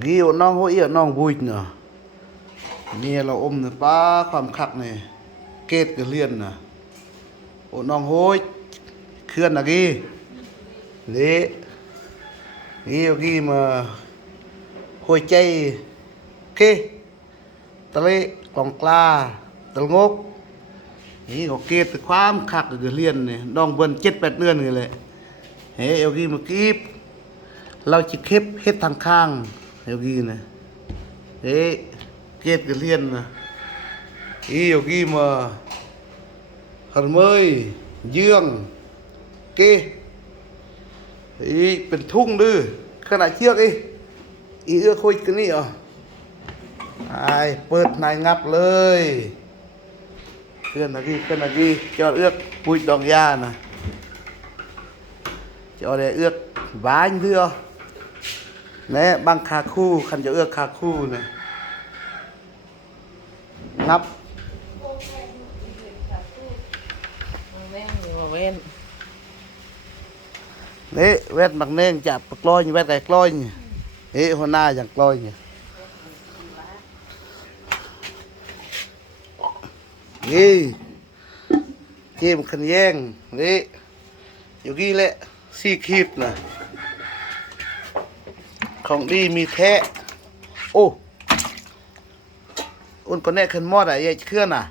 ghi ổ nong hôi ỉa nong vui nữa nia là ôm được baความkhắc này kết cái liền nè ổ nong hôi khươn là ghi đấy ghi mà hôi chay kê tao lấy còn cla tao ngốcนี่ก็เกตความคักก็เรียนนี่น้องเบิ่น7-8เดือนนี่แหละเฮ้เอลกี้มากีบเราจะเข็บเฮ็ดทางข้างเอลกี้นะเฮ้เกตก็เรียนนะอีเอลกี้มาหันเมยเยื่องเกอีเป็นทุ่งดื้อขนาดเชือกอีเอื้อคุยกันนี่เหรอไอ้เปิดนายงับเลยเคลื่อนนาทีจอดเอื้อกปุยดองยานะจอดเอื้อกบ้านเพื่อเนี่ยบางคาคู่คันจะเอื้อกคาคู่นะนับนี่เวทบักเน่งจับกล้อยเวทไก่กล้อยเฮ้หัวหน้าอย่างกล้อยนี่เกมขันแย่งนี่อยู่กี้แหละซี่คีบนะของดีมีแท้โอ้อุ่นก็แน่ขึ้นมอดอะยัยเคลื่อนอ่ะ